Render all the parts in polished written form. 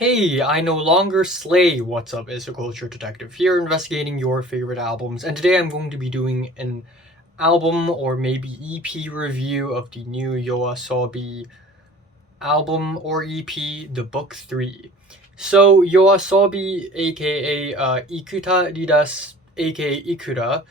Hey, I no longer slay. What's up? It's a culture detective here investigating your favorite albums, and today I'm going to be doing an album or maybe EP review of the new Yoasobi album or EP, The Book 3. So, Yoasobi, aka Ikuta Ridas, aka Ikura,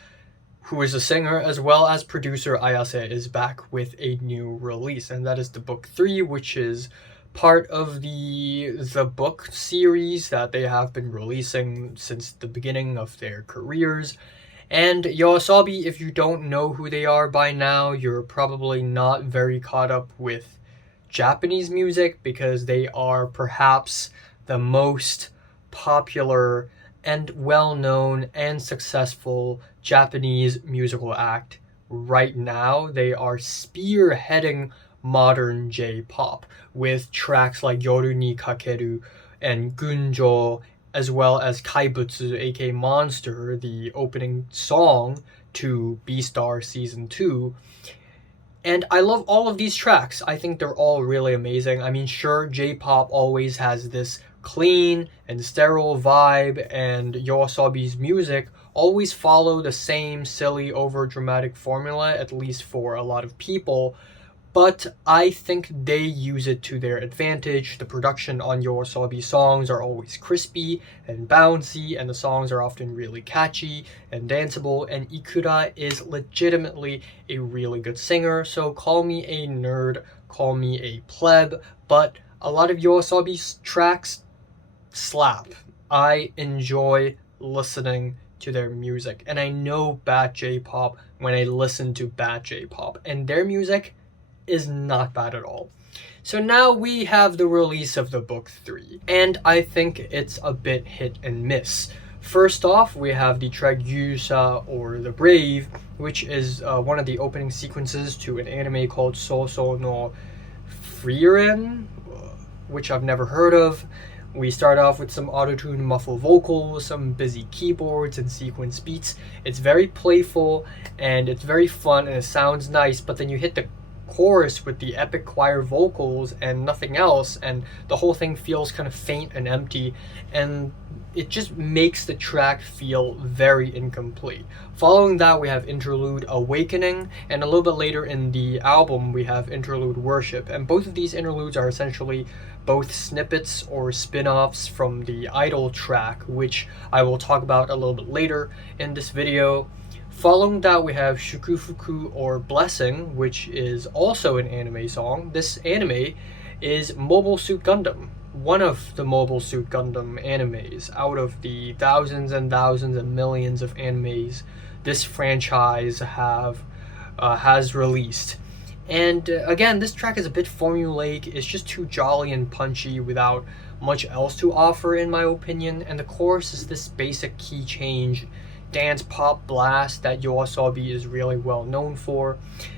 who is a singer as well as producer Ayase, is back with a new release, and that is the Book 3, which is part of the book series that they have been releasing since the beginning of their careers. And Yoasobi, if you don't know who they are by now, you're probably not very caught up with Japanese music because they are perhaps the most popular and well-known and successful Japanese musical act right now. They are spearheading modern J-pop with tracks like Yoru ni Kakeru and Gunjo, as well as Kaibutsu, aka Monster, the opening song to Beastar Season 2. And I love all of these tracks. I think they're all really amazing. I mean, sure, J-pop always has this clean and sterile vibe, and Yoasobi's music always follow the same silly, over-dramatic formula, at least for a lot of people. But I think they use it to their advantage. The production on Yoasobi songs are always crispy and bouncy, and the songs are often really catchy and danceable, and Ikura is legitimately a really good singer, so call me a nerd, call me a pleb, but a lot of Yoasobi's tracks slap. I enjoy listening to their music, and I know bad J-pop when I listen to bad J-pop, and their music is not bad at all. So now we have the release of the Book 3, and I think it's a bit hit and miss. First off, we have the track Yusa, or The Brave, which is one of the opening sequences to an anime called Soso no Frieren, which I've never heard of. We start off with some auto-tuned muffled vocals, some busy keyboards and sequence beats. It's very playful and it's very fun and it sounds nice, but then you hit the chorus with the epic choir vocals and nothing else, and the whole thing feels kind of faint and empty, and it just makes the track feel very incomplete. Following that, we have interlude Awakening, and a little bit later in the album we have interlude Worship, and both of these interludes are essentially both snippets or spin-offs from the Idol track, which I will talk about a little bit later in this video. Following that, we have Shukufuku, or Blessing, which is also an anime song. This anime is Mobile Suit Gundam, one of the Mobile Suit Gundam animes. Out of the thousands and thousands and millions of animes this franchise has released. And again, this track is a bit formulaic. It's just too jolly and punchy without much else to offer, in my opinion. And the chorus is this basic key change dance pop blast that Yoasobi is really well known for.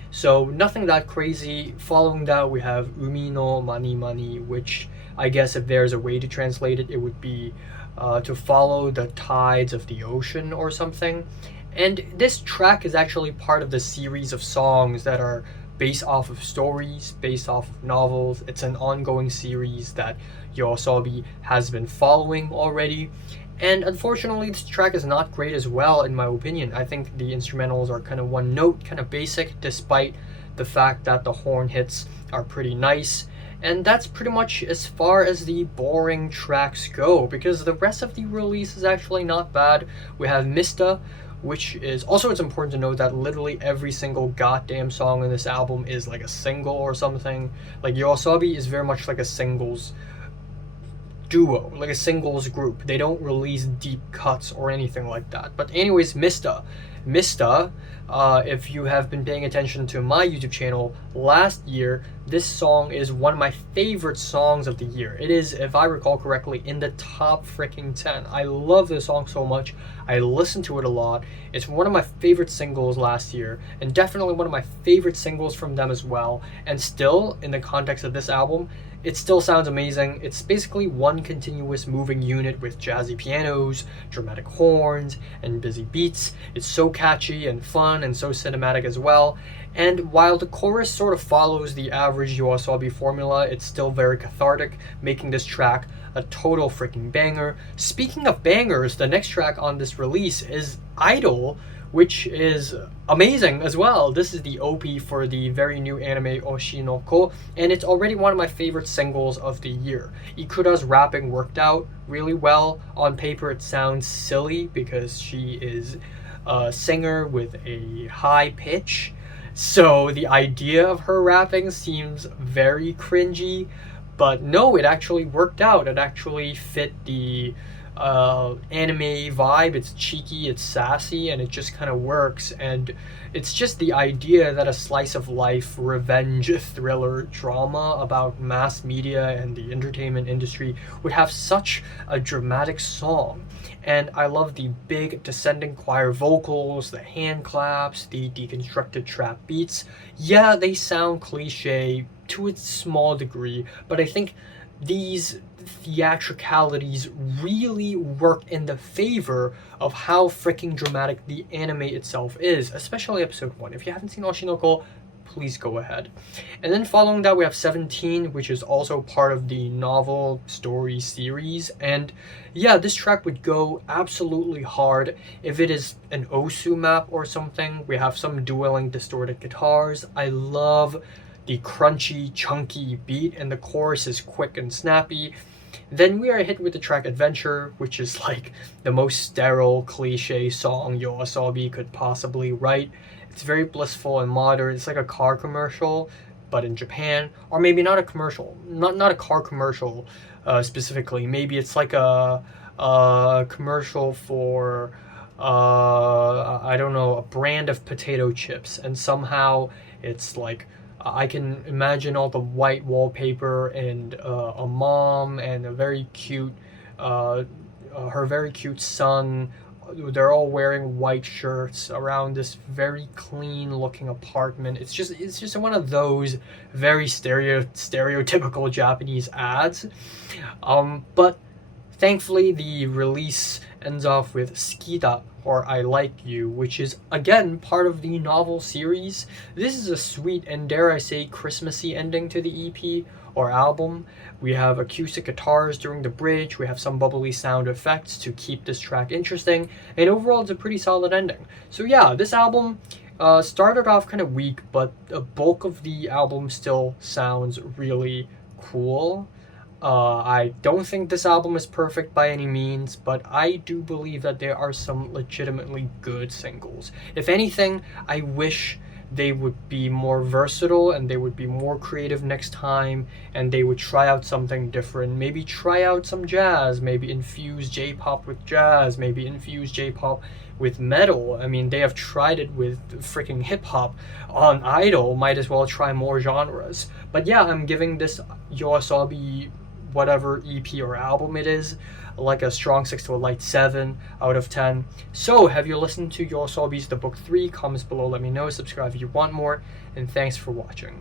So nothing that crazy. Following that, we have Umi no Mani Mani, which I guess if there's a way to translate it, it would be to follow the tides of the ocean or something. And this track is actually part of the series of songs that are based off of stories, based off of novels. It's an ongoing series that Yoasobi has been following already. And unfortunately, this track is not great as well, in my opinion. I think the instrumentals are kind of one note, kind of basic, despite the fact that the horn hits are pretty nice. And that's pretty much as far as the boring tracks go, because the rest of the release is actually not bad. We have Mista, which is also, it's important to note that literally every single goddamn song in this album is like a single or something. Like, Yoasobi is very much like a singles duo, like a singles group. They don't release deep cuts or anything like that. But anyways, Mista, if you have been paying attention to my YouTube channel last year, this song is one of my favorite songs of the year. It is, if I recall correctly, in the top freaking 10. I love this song so much. I listen to it a lot. It's one of my favorite singles last year, and definitely one of my favorite singles from them as well. And still, in the context of this album, it still sounds amazing. It's basically one continuous moving unit with jazzy pianos, dramatic horns, and busy beats. It's so catchy and fun and so cinematic as well. And while the chorus sort of follows the average Yoasobi formula, it's still very cathartic, making this track a total freaking banger. Speaking of bangers, the next track on this release is Idol, which is amazing as well. This is the OP for the very new anime Oshinoko, and it's already one of my favorite singles of the year. Ikura's rapping worked out really well. On paper it sounds silly because she is a singer with a high pitch, so the idea of her rapping seems very cringy, but no, it actually worked out. It actually fit the anime vibe. It's cheeky, it's sassy, and it just kind of works. And it's just the idea that a slice of life revenge thriller drama about mass media and the entertainment industry would have such a dramatic song. And I love the big descending choir vocals, the hand claps, the deconstructed trap beats. Yeah, they sound cliche to a small degree, but I think these theatricalities really work in the favor of how freaking dramatic the anime itself is, especially episode 1. If you haven't seen Oshinoko, please go ahead. And then following that we have 17, which is also part of the novel story series. And yeah, this track would go absolutely hard if it is an Osu map or something. We have some dueling distorted guitars. I love the crunchy, chunky beat, and the chorus is quick and snappy. Then we are hit with the track Adventure, which is like the most sterile, cliche song Yoasobi could possibly write. It's very blissful and modern. It's like a car commercial, but in Japan. Or maybe not a commercial. Not a car commercial specifically. Maybe it's like a commercial for, I don't know, a brand of potato chips. And somehow it's like, I can imagine all the white wallpaper and a mom and a very cute, her very cute son. They're all wearing white shirts around this very clean looking apartment. It's just one of those very stereotypical Japanese ads. But thankfully the release ends off with Skida, or I Like You, which is again part of the novel series. This is a sweet and, dare I say, Christmassy ending to the EP or album. We have acoustic guitars during the bridge, we have some bubbly sound effects to keep this track interesting, and overall it's a pretty solid ending. So yeah, this album started off kind of weak, but the bulk of the album still sounds really cool. I don't think this album is perfect by any means, but I do believe that there are some legitimately good singles. If anything, I wish they would be more versatile and they would be more creative next time, and they would try out something different. Maybe try out some jazz, maybe infuse J-pop with jazz, maybe infuse J-pop with metal. I mean, they have tried it with freaking hip-hop on Idol. Might as well try more genres. But yeah, I'm giving this Yoasobi whatever EP or album it is like a strong 6 to a light 7 out of 10. So have you listened to Yoasobi's The Book 3? Comments below, let me know. Subscribe if you want more, and thanks for watching.